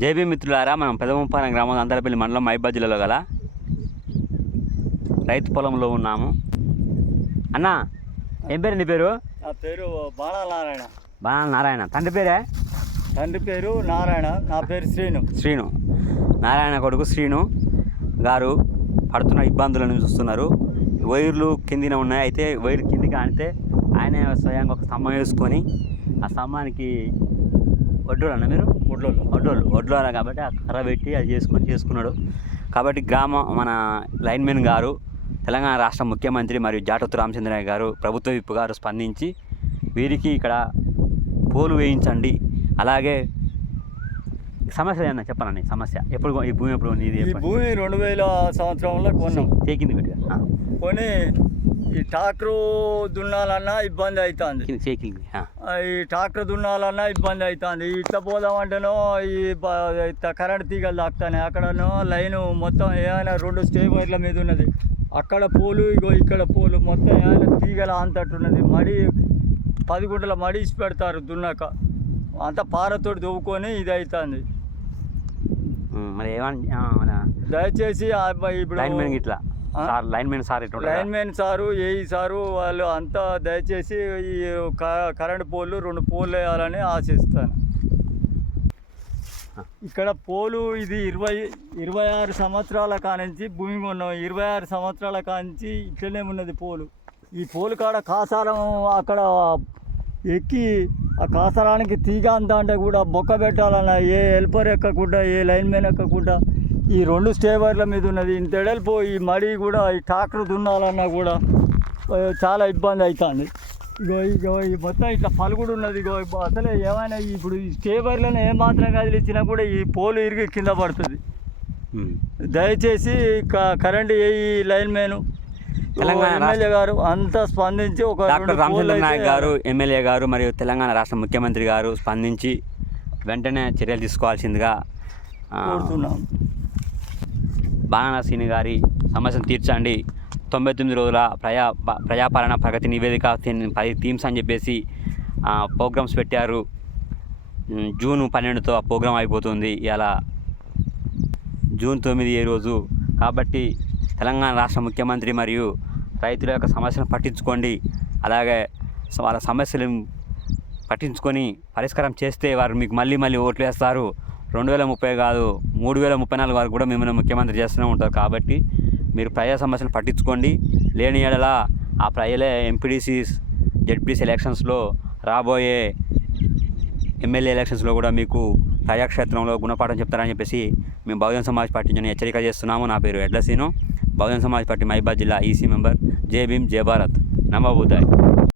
JB మిత్రులారా, మనం పెదముప్పారం గ్రామం అంతరపల్లి మండలం మహబూబాబాద్ జిల్లాలో గల రైతు పొలంలో ఉన్నాము. అన్న, ఏం పేరు నీ పేరు? నా పేరు బాణానారాయణ. నారాయణ. తండ్రి పేరే? తండ్రి పేరు నారాయణ. నా పేరు శ్రీను. నారాయణ కొడుకు శ్రీను గారు పడుతున్న ఇబ్బందులను చూస్తున్నారు. వైర్లు కిందిన ఉన్నాయి. అయితే వైర్ కిందికి ఆనితే ఆయన స్వయంగా ఒక స్తంభం వేసుకొని ఆ స్తంభానికి వడ్డోలు అన్న మీరు వడ్లు అన్న కాబట్టి ఆ కర్ర పెట్టి అది చేసుకున్నాడు. కాబట్టి మన లైన్మెన్ గారు, తెలంగాణ రాష్ట్ర ముఖ్యమంత్రి మరియు జాటోత్తు రామచంద్రయ్య గారు, ప్రభుత్వ విప్ గారు స్పందించి వీరికి ఇక్కడ పోలు వేయించండి. అలాగే సమస్య ఏంటన్నా చెప్పనండి. సమస్య ఎప్పుడు ఈ భూమి ఎప్పుడు ఈ భూమి 2000 సంవత్సరంలో కొన్నాం. చేకింది పెట్టి కొని ఈ ట్రాక్టర్ దున్నాలన్నా ఇబ్బంది అవుతుంది. ఈ ట్రాక్టర్ దున్నాలన్నా ఇబ్బంది అవుతుంది. ఇట్లా పోదామంటేనో ఈ కరెంట్ తీగలు తాకుతాయి. అక్కడనో లైను మొత్తం ఏమైనా 2 స్టేబర్ల మీద ఉన్నది. అక్కడ పోలు, ఇక్కడ పోలు, మొత్తం ఏమైనా తీగల అంతట్టున్నది. మడి 10 గుంటల మడి ఇచ్చి పెడతారు దున్నాక. అంతా పారతోటి దువ్వుకొని ఇది అవుతుంది. దయచేసి ఇప్పుడు లైన్మెన్ సారు, ఏఈ సారు వాళ్ళు అంతా దయచేసి ఈ కరెంట్ పోలు 2 పోలు వేయాలని ఆశిస్తాను. ఇక్కడ పోలు ఇది 26 సంవత్సరాల కానించి భూమి కొన్నాం. 26 సంవత్సరాల కానించి ఇట్లనే ఉన్నది పోలు. ఈ పోలు కాడ కాసారం అక్కడ ఎక్కి ఆ కాసరానికి తీగ అంతా అంటే కూడా బొక్క పెట్టాలన్నా ఏ హెల్పర్ ఎక్కకుండా, ఏ లైన్మెన్ ఎక్కకుండా ఈ 2 స్టేబర్ల మీద ఉన్నది. ఇంత ఎడల్పో ఈ మడి కూడా ఈ ట్రాక్టర్ దున్నాలన్నా కూడా చాలా ఇబ్బంది అవుతుంది. ఇగో ఈ మొత్తం ఇట్లా పలుగుడు ఉన్నది. అసలే ఏమైనా ఇప్పుడు ఈ స్టేబర్లను ఏమాత్రం కదిలిచ్చినా కూడా ఈ పోలు ఇరిగి కింద పడుతుంది. దయచేసి కరెంట్ ఏ లైన్మెన్ తెలంగాణ ఎమ్మెల్యే గారు అంతా స్పందించి ఒక డాక్టర్ రామచంద్ర నాయక్ గారు, ఎమ్మెల్యే గారు మరియు తెలంగాణ రాష్ట్ర ముఖ్యమంత్రి గారు స్పందించి వెంటనే చర్యలు తీసుకోవాల్సిందిగా కోరుతున్నాం. బాణాల శ్రీని గారి సమస్యను తీర్చండి. 99 రోజుల ప్రజాపాలన ప్రగతి నివేదిక 10 థీమ్స్ అని చెప్పేసి ప్రోగ్రామ్స్ పెట్టారు. జూన్ 12తో ఆ ప్రోగ్రాం అయిపోతుంది. ఇలా జూన్ 9 ఏ రోజు. కాబట్టి తెలంగాణ రాష్ట్ర ముఖ్యమంత్రి మరియు రైతుల యొక్క సమస్యలను పట్టించుకోండి. అలాగే వాళ్ళ సమస్యలను పట్టించుకొని పరిష్కారం చేస్తే వారు మీకు మళ్ళీ ఓట్లు వేస్తారు. 2030 కాదు, 3034 వరకు కూడా మిమ్మల్ని ముఖ్యమంత్రి చేస్తూనే ఉంటారు. కాబట్టి మీరు ప్రజా సమస్యలను పట్టించుకోండి. లేని ఏడల ఆ ప్రజలే ఎంపీడీసీ, జెడ్పీసీ ఎలక్షన్స్లో, రాబోయే ఎమ్మెల్యే ఎలక్షన్స్లో కూడా మీకు ప్రజాక్షేత్రంలో గుణపాఠం చెప్తారని చెప్పేసి మేము బహుజన్ సమాజ్ పార్టీ నుంచి హెచ్చరిక చేస్తున్నాము. నా పేరు ఎడ్ల శ్రీను, బహుజన్ సమాజ్ పార్టీ మహబూబాబాద్ జిల్లా ఈసీ మెంబర్. జై భీమ్, జై భారత్, నమో బుద్ధాయ్.